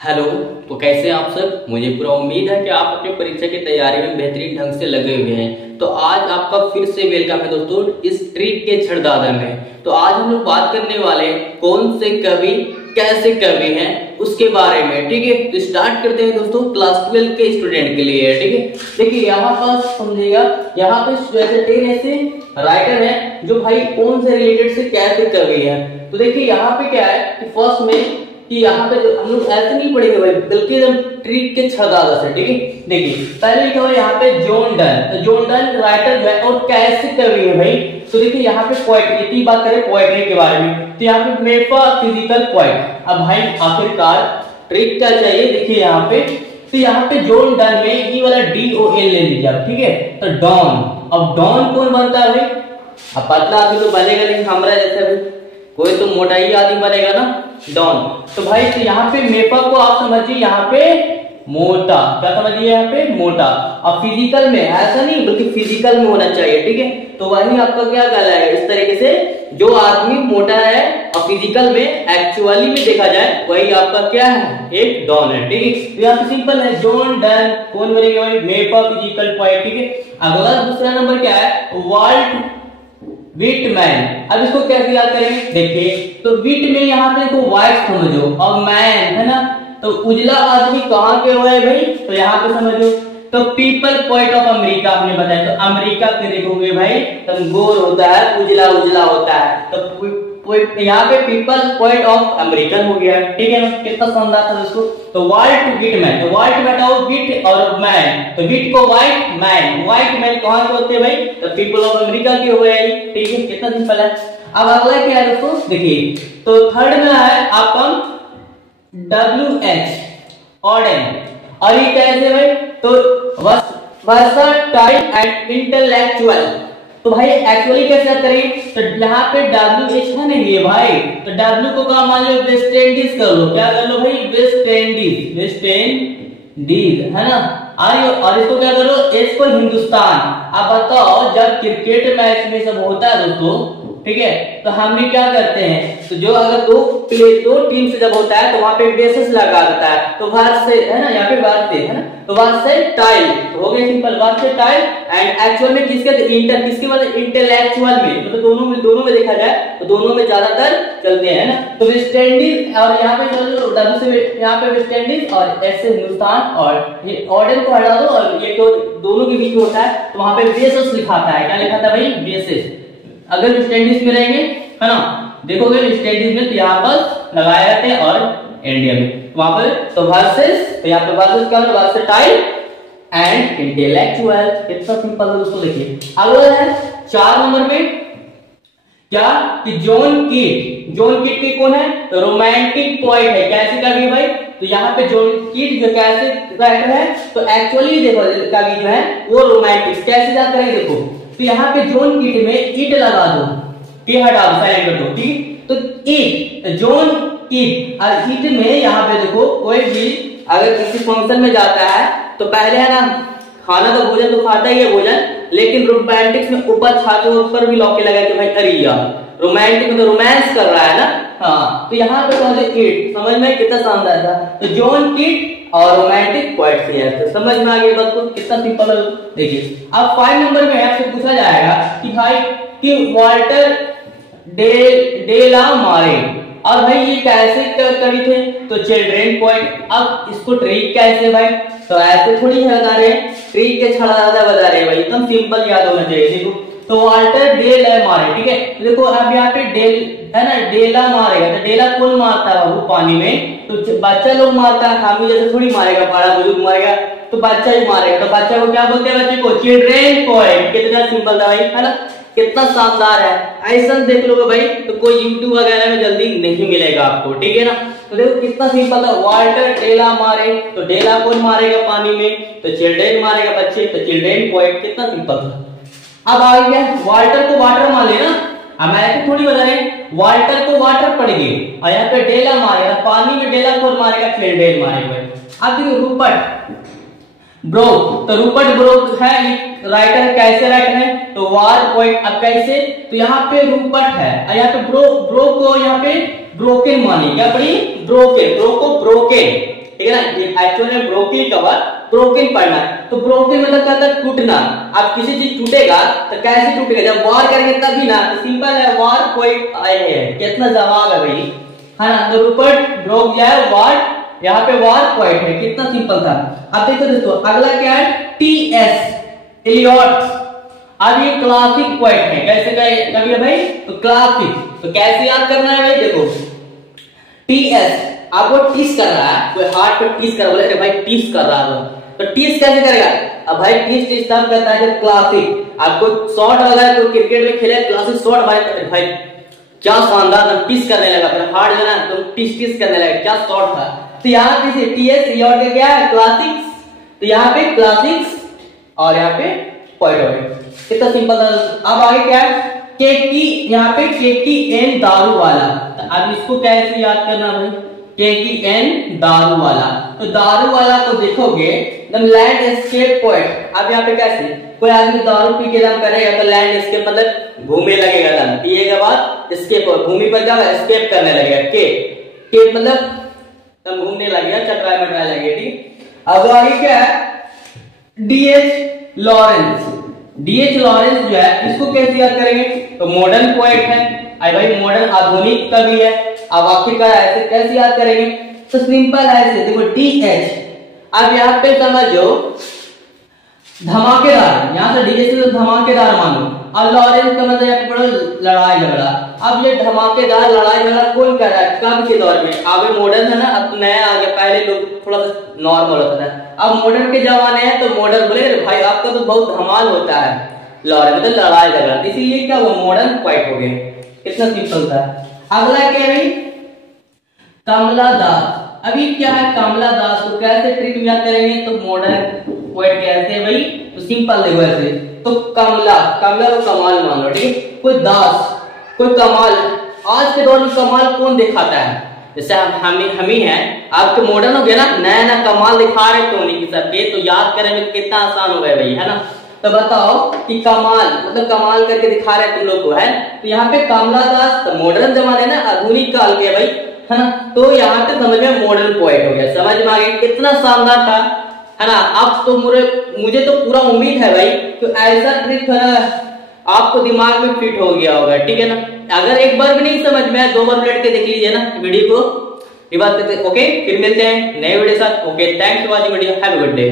Hello. तो कैसे हैं आप सब। मुझे पूरा उम्मीद है कि आप अपनी परीक्षा की तैयारी में बेहतरीन ढंग से लगे हुए हैं। तो आज आपका फिर से वेलकम है दोस्तों इस ट्रिक के छड़दादा में। तो आज हम लोग बात करने वाले हैं कौन से कवि कैसे कवि हैं उसके बारे में। ठीक है, तो स्टार्ट करते हैं दोस्तों क्लास 12 के स्टूडेंट के लिए। ठीक है, देखिए यहाँ पर समझिएगा, यहाँ पे जैसे 10 ऐसे राइटर है जो भाई कौन से रिलेटेड से कैसे कवि है। तो देखिए यहाँ पे क्या है कि फर्स्ट में कि यहाँ पे हम लोग ऐसे नहीं पढ़ेंगे भाई, बल्कि एकदम ट्रिक के छड़दादा से। ठीक है, देखिए पहले लिखा हुआ यहाँ पे जॉन डन। तो जॉन डन राइटर जो है और कैसे कवि है भाई। तो देखिए यहाँ पे पोएट्री की बात करें, पोएट्री के बारे में, तो यहाँ पे मेटाफिजिकल पोएट। अब भाई आखिरकार ट्रिक क्या चाहिए, देखिए यहाँ पे, तो यहाँ पे जॉन डन में ये वाला DON ले लीजिए आप। ठीक है, तो डॉन। अब डॉन कौन बनता है भाई, अब पतला आदमी तो बनेगा नहीं हमारा जैसे भाई, कोई तो मोटा ही आदमी बनेगा ना, डॉन। तो भाई तो यहाँ पे मेपा को आप समझिए यहाँ पे मोटा, क्या समझिए यहाँ पे मोटा। अब फिजिकल में ऐसा नहीं बल्कि फिजिकल में होना चाहिए। ठीक है, तो वही आपका क्या कहलाएगा इस तरीके से, जो आदमी मोटा है और फिजिकल में एक्चुअली में देखा जाए वही आपका क्या है, एक डॉन है। ठीक है, तो यहाँ पे सिंपल है, जॉन डन कौन बनेगा भाई, मेपा फिजिकल पोएट। ठीक है, अगला दूसरा नंबर क्या है, वाल्ट विटमैन। अब इसको कैसे याद करेंगे, देखिए तो विट में यहाँ पे तो वाइट समझो और मैन है ना, तो उजला आदमी कहाँ के हुए भाई, तो यहाँ पे समझो। तो पीपल पोएट ऑफ अमेरिका आपने बताया, तो अमेरिका पे देखोगे भाई तो गोर होता है, उजला उजला होता है, तो यहाँ पे पीपल पोएट ऑफ अमेरिकन हो गया। ठीक है ना, कितना शानदार था दोस्तों। तो वाइट विटमैन, तो वाइट बताओ विट और मैन, तो विट को वाइट, मैन वाइट मैन कहाँ के होते हैं भाई, तो पीपल ऑफ अमेरिका के हुए हैं। ठीक है, कितना सिंपल है। अब अगला क्या है दोस्तों, देखिए तो थर्ड में है आपन WH ऑर्डन, और ये कैसे भाई, तो वर्सटाइल एंड इंटेलेक्चुअल। तो भाई एक्चुअली कैसे करेंगे, तो यहाँ पे WH है नहीं है भाई, तो W को क्या मान लो, वेस्ट इंडीज कर लो, क्या कर लो भाई, वेस्ट इंडीज, वेस्ट इंडीज है ना। और इसको क्या करो, S को हिंदुस्तान। अब बताओ जब क्रिकेट मैच में सब होता है दोस्तों, ठीक है, तो हम भी क्या करते हैं, तो जो अगर दो टीम से जब होता है तो वहां पे बेसिस लगा देता है, तो भारत से है ना, यहाँ पे भारत से है ना, तो भारत से टाइल, तो हो गया सिंपल, भारत से टाइल। एंड एक्चुअल में किसके मतलब इंटेलेक्चुअल में, मतलब दोनों में देखा जाए तो दोनों में ज्यादातर चलते हैं ना। तो वेस्ट इंडीज और यहाँ पे W से यहाँ पे वेस्ट इंडीज और S से हिंदुस्तान, और ये ऑर्डर को हटा दो और ये तो दोनों के बीच होता है, तो वहां पे बेसिस लिखाता है, क्या लिखा था भाई, बेसिस। अगर वेस्ट इंडीज में रहेंगे है ना, देखोगे वेस्ट इंडीज में तो यहाँ पर लगाए रहते हैं, और इंडिया में वहां पर तो वर्सेस, तो यहाँ पे वर्सेस क्या है, वर्सेटाइल एंड इंटेलेक्चुअल। कितना सिंपल है दोस्तों। देखिए अगला है 4 नंबर में क्या, कि जॉन कीट। जॉन कीट की कौन है, तो रोमांटिक पोएट है, कैसे कवि भाई, तो यहाँ पे जॉन कीट जो कैसे राइटर है, तो एक्चुअली देखो कवि जो है वो रोमांटिक, कैसे याद करेंगे देखो, तो यहाँ पे जॉन कीट में ईट लगा दो, टी हटा दो, साइलेंट कर दो। ठीक, तो ईट, जॉन कीट, और ईट में यहाँ पे देखो कोई भी अगर किसी फंक्शन में जाता है तो पहले है ना, खाना तो भोजन तो खाता ही है भोजन, लेकिन रोमांटिक्स में ऊपर छाते ऊपर भी लौके लगा के भाई अरे यार रोमांटिक में तो रोमांस कर रहा है ना। हाँ, तो यहाँ पे पहले ईट, समझ में कितना शानदार था, तो जॉन कीट और रोमांटिक पोएट्री है, तो समझ में आ गया बात को, कितना सिंपल है। देखिए अब 5 नंबर में आपसे पूछा जाएगा कि भाई कि वाल्टर डे ला मारे, और भाई ये कैसे कवि थे, तो चिल्ड्रेन पोएट। अब इसको ट्रिक कैसे भाई, तो ऐसे थोड़ी बता रहे हैं, ट्रिक के छड़ादा बता रहे हैं भाई, एकदम सिंपल याद होना चाहिए। देखो तो वाल्टर डे ला मारे, ठीक है, तो देखो अब यहाँ पे डेल है ना, डेला मारेगा, तो डेला कौन मारता है वो पानी में, तो बच्चा लोग मारता है, हम जैसे थोड़ी मारेगा, बड़ा बुजुर्ग मारेगा, तो बच्चा ही मारेगा, तो बच्चा को क्या बोलते हैं, बच्चे को चिल्ड्रेन पोएट। कितना सिंपल था भाई, है ना, कितना शानदार है। ऐसा देख लोगे भाई तो कोई यूट्यूब वगैरह में जल्दी नहीं मिलेगा आपको। ठीक है ना, तो देखो कितना सिंपल था, वाल्टर डेला मारे, तो डेला कौन मारेगा पानी में, तो चिल्ड्रेन मारेगा बच्चे, तो चिल्ड्रेन पोएट। कितना सिंपल था। अब आ गया वाल्टर को वाटर मान लेना, अब मैं थोड़ी बता रहे, वाल्टर को वाटर पड़ गई, और यहाँ पे डेला मारेगा पानी में, डेला कौन मारेगा, चिल्ड्रेन मारेगा। अब देखो रूपर्ट ब्रोक, तो रूपर्ट ब्रोक है राइटर, कैसे राइटर है, तो वार पोएट। अब कैसे, तो यहाँ पे रूपर्ट है, और यहाँ पे ब्रोक को यहाँ पे ब्रोकन मानी, क्या पड़ी, ब्रोकन, ब्रो को ब्रोकन, ठीक है ना। ये एक्चुअल में ब्रोकन का वर्ड ब्रोकन पढ़ना है। तो ब्रोकन मतलब क्या होता है, टूटना। अब किसी चीज टूटेगा तो कैसे टूटेगा, जब वार करेंगे तभी ना। तो सिंपल है, वार क्वाइट आए है, कितना जवाब है भाई, है ना। तो रूपर्ट ब्रोक जो है वार, यहाँ पे वार क्वाइट है, कितना सिंपल था। अब देखो दोस्तों अगला क्या है, टीएस एलियट। अब ये क्लासिक पॉइंट है, कैसे कभी भाई, तो क्लासिक। तो कैसे याद करना है भाई, देखो टीएस आपको टीस कर रहा है, कोई हार्ट पे टीस कर, बोले अरे भाई टीस कर रहा है, तो टीस कैसे करेगा। अब भाई टीस तब करता है जब क्लासिक, आपको शॉट वगैरह तो क्रिकेट में खेले क्लासिक शॉट, भाई क्या शानदार, तुम टीस करने लगा, फिर हार्ट जो ना तुम टीस करने लगा, क्या शॉट था। तो यहाँ पे टीएस एलियट का क्या है, क्लासिक्स। तो यहाँ पे क्लासिक्स और यहाँ पे पॉइंट हो गया, कितना सिंपल था। अब आगे क्या है, केकी, यहाँ पे केकी एन दारू वाला। तो अब इसको कैसे याद करना भाई, केकी एन दारू वाला। तो दारू वाला को देखोगे एकदम लैंड एस्केप पॉइंट। अब यहाँ पे कैसे, कोई आदमी दारू पी के दम करेगा तो लैंड एस्केप मतलब घूमने लगेगा, दम पिए के बाद एस्केप, भूमि पर क्या एस्केप करने लगेगा। के मतलब दम घूमने लगेगा, चटराए मटराए लगेगा, ठीक। अब आगे क्या है, डीएच लॉरेंस। डीएच लॉरेंस जो है इसको कैसे याद करेंगे, तो मॉडर्न पोएट है, अरे भाई मॉडर्न आधुनिक कवि है। अब आखिरकार ऐसे कैसे याद करेंगे, तो सिंपल ऐसे देखो डीएच। अब यहाँ पे समझो धमाकेदार, यहाँ से डीएच से धमाकेदार मानो, और लॉरेंस का मतलब यहाँ पे पढ़ो लड़ाई झगड़ा। अब ये धमाकेदार लड़ाई झगड़ा कौन कर रहा है, कब के दौर में, आगे मॉडर्न है ना, अब नया आ गया, पहले लोग थोड़ा सा नॉर्मल होता था, अब मॉडर्न के जमाने हैं तो मॉडर्न बोले भाई आपका तो बहुत धमाल होता है, लॉरेंस मतलब लड़ाई झगड़ा, इसीलिए क्या वो मॉडर्न क्वाइट हो गए, कितना सिंपल था। अगला क्या है, कमला दास। अभी क्या है, कमला दास को कैसे ट्रिक में याद करेंगे, तो मॉडर्न क्वाइट कैसे भाई, तो सिंपल देखो ऐसे, तो कमला, कमला को कमाल मान लो, ठीक है। कोई दास, कोई कमाल, आज के दौर में कमाल कौन दिखाता है, जैसे हम ही हैं, आपके मॉडर्न हो गया ना, नया नया कमाल दिखा रहे तो नहीं सबके, तो याद करेंगे कितना आसान हो गया भाई, है ना। तो बताओ कि कमाल मतलब कमाल करके दिखा रहे तुम लोग को, है। तो यहाँ पे कमला दास तो मॉडर्न जमाने ना, आधुनिक काल के भाई, है ना। तो यहाँ पे समझ में मॉडर्न पोएट हो गया, समझ में आ गया, कितना शानदार था, है ना। अब तो मुझे तो पूरा उम्मीद है भाई, तो ऐसा ट्रिक आपको दिमाग में फिट हो गया होगा, ठीक है ना। अगर एक बार भी नहीं समझ में, 2 बार उलट के देख लीजिए ना वीडियो को, ये बात करते। ओके, फिर मिलते हैं नए वीडियो के साथ। Okay, thanks for watching video, have a good day.